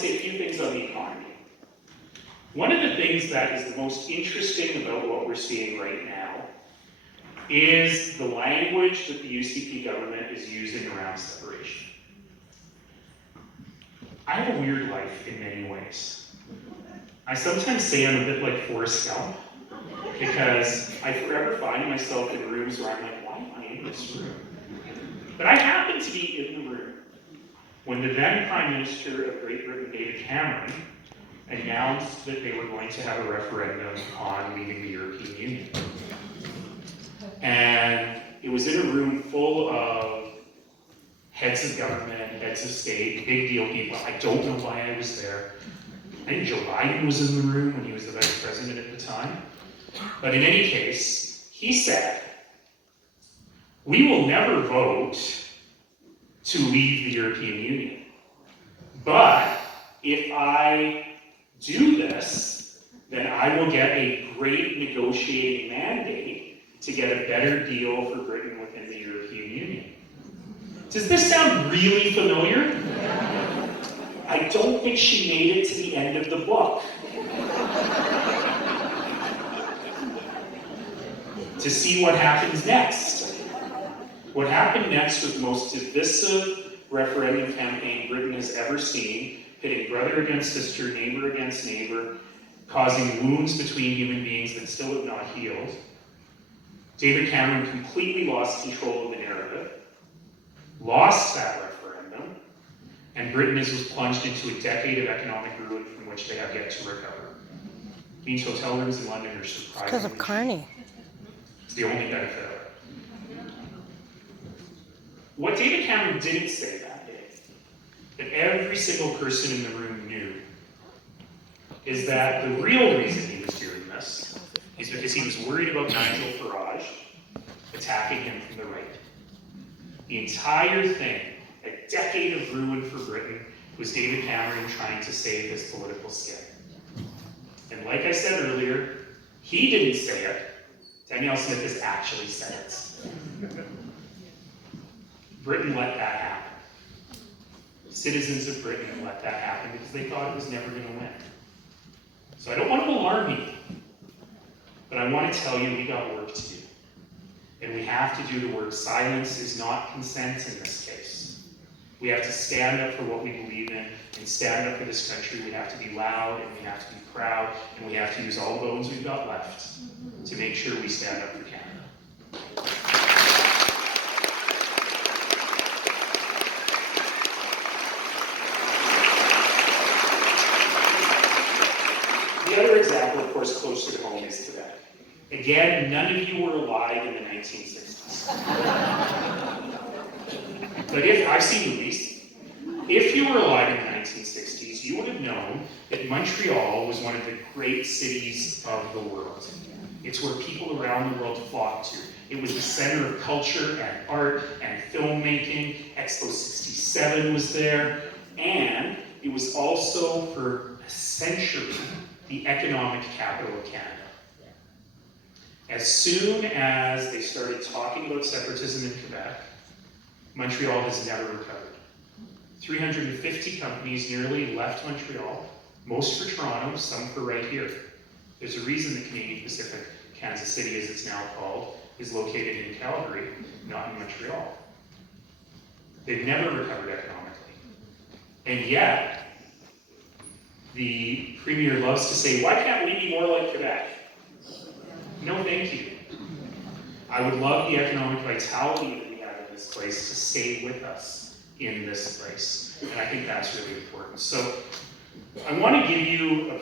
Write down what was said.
to say a few things on the economy. One of the things that is the most interesting about what we're seeing right now is the language that the UCP government is using around separation. I have a weird life in many ways. I sometimes say I'm a bit like Forrest Gump, because I forever find myself in rooms where I'm like, why am I in this room? But I happen to be in the room when the then Prime Minister of Great Britain, David Cameron, announced that they were going to have a referendum on leaving the European Union. And it was in a room full of heads of government, heads of state, big deal people. I don't know why I was there. I think Joe Biden was in the room when he was the vice president at the time. But in any case, he said, we will never vote to leave the European Union. But if I do this, then I will get a great negotiating mandate to get a better deal for Britain within the European Union. Does this sound really familiar? I don't think she made it to the end of the book. To see what happens next. What happened next was the most divisive referendum campaign Britain has ever seen, pitting brother against sister, neighbor against neighbor, causing wounds between human beings that still have not healed. David Cameron completely lost control of the narrative, lost that referendum, and Britain was plunged into a decade of economic ruin from which they have yet to recover. It means hotel rooms in London are surprisingly Because of Carney. It's the only benefit of it. What David Cameron didn't say that day, that every single person in the room knew, is that the real reason he was doing this is because he was worried about Nigel Farage attacking him from the right. The entire thing, a decade of ruin for Britain, was David Cameron trying to save his political skin. And like I said earlier, he didn't say it. Danielle Smith has actually said it. Britain let that happen. Citizens of Britain let that happen because they thought it was never going to win. So I don't want to alarm you, but I want to tell you we got work to do. And we have to do the work. Silence is not consent in this case. We have to stand up for what we believe in and stand up for this country. We have to be loud and we have to be proud and we have to use all the bones we've got left to make sure we stand up for Canada. The other example, of course, closer to home is Quebec. Again, none of you were alive in the 1960s. But I've seen movies. If you were alive in the 1960s, you would have known that Montreal was one of the great cities of the world. It's where people around the world flocked to. It was the center of culture and art and filmmaking. Expo 67 was there. And it was also, for a century, the economic capital of Canada. As soon as they started talking about separatism in Quebec, Montreal has never recovered. 350 companies nearly left Montreal, most for Toronto, some for right here. There's a reason the Canadian Pacific, Kansas City as it's now called, is located in Calgary, not in Montreal. They've never recovered economically. And yet, the Premier loves to say, why can't we be more like Quebec? No, thank you. I would love the economic vitality that we have in this place to stay with us in this place. And I think that's really important. So I want to give you a